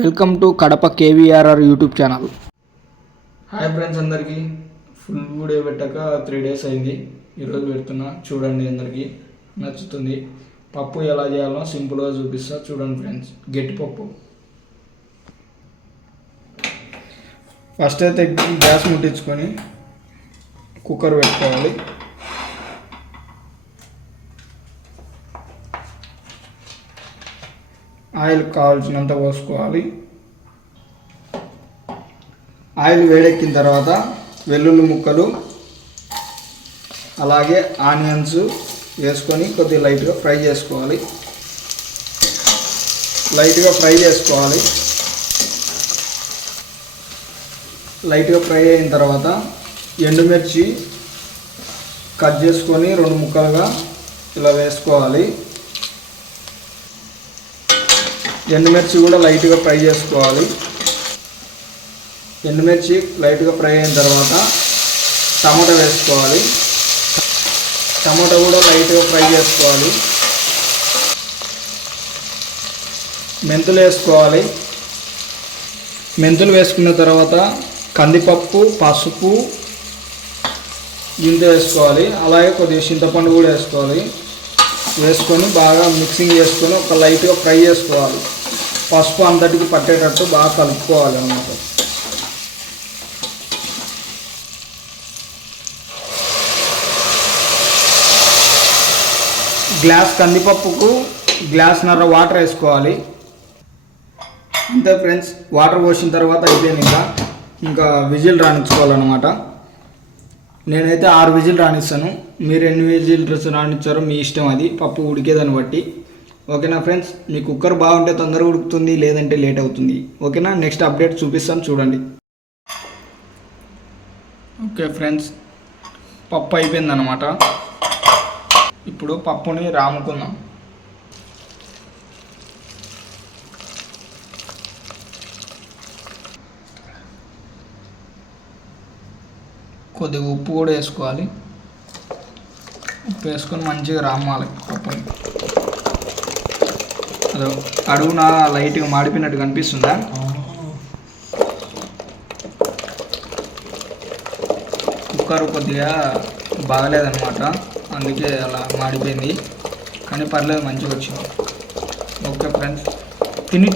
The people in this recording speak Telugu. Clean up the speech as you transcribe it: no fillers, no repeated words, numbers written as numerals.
Welcome to Kadapa KVRR YouTube channel. Hi friends, అందరికీ ఫుల్ వీడియో పెట్టాక 3 days అయింది. ఈరోజు పెడుతున్నా, చూడండి. అందరికీ నచ్చుతుంది. పప్పు ఎలా చేయాలో సింపుల్గా చూపిస్తా, చూడండి ఫ్రెండ్స్. గట్టి పప్పు. ఫస్ట్ అయితే గ్యాస్ ముట్టించుకొని కుక్కర్ పెట్టుకోవాలి. ఆయిల్ కావాల్సినంత పోసుకోవాలి. ఆయిల్ వేడెక్కిన తర్వాత వెల్లుల్లి ముక్కలు అలాగే ఆనియన్స్ వేసుకొని కొద్దిగా లైట్గా ఫ్రై చేసుకోవాలి. లైట్గా ఫ్రై అయిన తర్వాత ఎండుమిర్చి కట్ చేసుకొని 2 ముక్కలుగా ఇలా వేసుకోవాలి. ఎండుమిర్చి కూడా లైట్గా ఫ్రై చేసుకోవాలి. ఎండుమిర్చి లైట్గా ఫ్రై అయిన తర్వాత టమాటా వేసుకోవాలి. టమాటా కూడా లైట్గా ఫ్రై చేసుకోవాలి. మెంతులు వేసుకోవాలి. మెంతులు వేసుకున్న తర్వాత కందిపప్పు, పసుపు ఇంత వేసుకోవాలి. అలాగే కొద్దిగా చింతపండు కూడా వేసుకొని బాగా మిక్సింగ్ చేసుకొని ఒక లైట్గా ఫ్రై చేసుకోవాలి. పసుపు అంతటికి పట్టేటట్టు బాగా కలుపుకోవాలి అన్నమాట. గ్లాస్ కందిపప్పుకు గ్లాస్న్నర వాటర్ వేసుకోవాలి. అంతే ఫ్రెండ్స్. వాటర్ పోసిన తర్వాత అయిపోయింది. ఇంకా విజిల్ రాణించుకోవాలన్నమాట. నేనైతే 6 విజిల్ రాణిస్తాను. మీరు ఎన్ని విజిల్స్ రాణించారో మీ ఇష్టం, అది పప్పు ఉడికేదాన్ని బట్టి. ఓకేనా ఫ్రెండ్స్? మీ కుక్కర్ బాగుంటే తొందరగా ఉడుకుతుంది, లేదంటే లేట్ అవుతుంది. ఓకేనా? నెక్స్ట్ అప్డేట్ చూపిస్తాను, చూడండి. ఓకే ఫ్రెండ్స్, పప్పు అయిపోయిందన్నమాట. ఇప్పుడు పప్పుని రాముకుందాం. కొద్దిగా ఉప్పు కూడా వేసుకోవాలి. ఉప్పు వేసుకొని మంచిగా రామాలి పప్పుని. అదో అడుగున లైట్గా మాడిపోయినట్టు కనిపిస్తుందా? కుక్కర్ కొద్దిగా బాగలేదన్నమాట, అందుకే అలా మాడిపోయింది. కానీ పర్లేదు, మంచిగా వచ్చింది. ఓకే ఫ్రెండ్స్, తిని